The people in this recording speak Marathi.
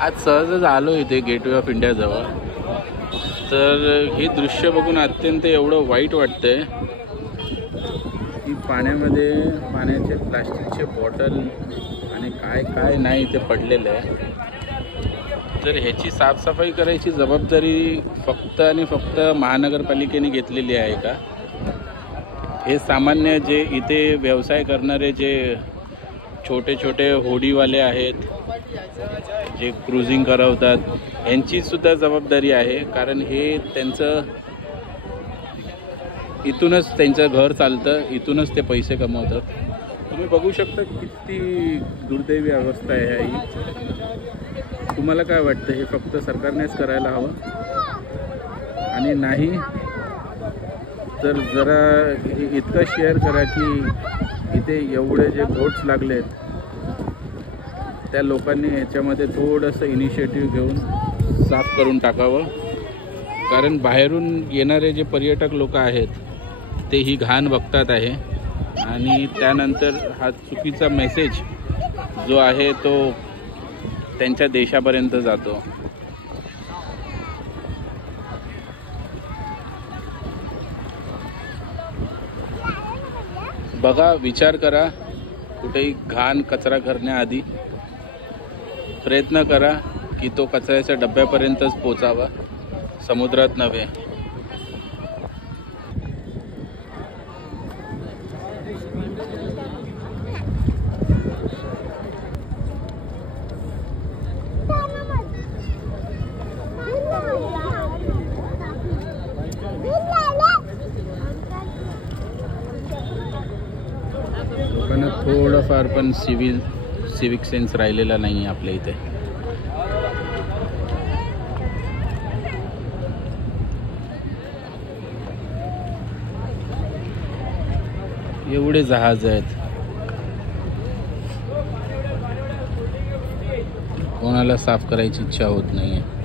आज सहजच आलो इथे गेटवे ऑफ इंडिया जवळ, तर हे दृश्य बघून अत्यंत एवढं वाईट वाटतंय की पाण्यामध्ये पाण्याचे प्लास्टिकचे बॉटल आणि काय काय नाही ते पडलेलं आहे. तर ह्याची साफसफाई करायची जबाबदारी फक्त आणि फक्त महानगरपालिकेने घेतलेली आहे का? हे सामान्य जे इथे व्यवसाय करणारे जे छोटे छोटे होडीवाले आहेत, जे क्रुझिंग करवतात, यांची सुद्धा जबाबदारी आहे. कारण हे त्यांचं इथूनच त्यांचं घर चालतं, इथूनच ते पैसे कमवतात. तुम्ही बघू शकता किती दुर्दैवी अवस्था आहे ही. तुम्हाला काय वाटतं, हे फक्त सरकारनेच करायला हवं? आणि नाही तर जरा इतकं शेअर करा की इथे एवढे जे बोट्स लागलेत त्या लोकांनी ह्याच्यामध्ये थोडंसं इनिशिएटिव्ह घेऊन साफ करून टाकावं. कारण बाहेरून येणारे जे पर्यटक लोक आहेत ते ही घाण बघतात आहे आणि त्यानंतर हा चुकीचा मेसेज जो आहे तो त्यांच्या देशापर्यंत जातो. बघा, विचार करा, कुठेही घाण कचरा करण्याआधी प्रयत्न करा की तो कचऱ्याच्या डब्यापर्यंतच पोचावा, समुद्रात नव्हे. पण थोडंफार पण सिविक सेन्स राहिलेला नाही आहे आपल्या इथे. एवढे जहाज आहेत, कोणाला साफ करायची इच्छा होत नाही आहे.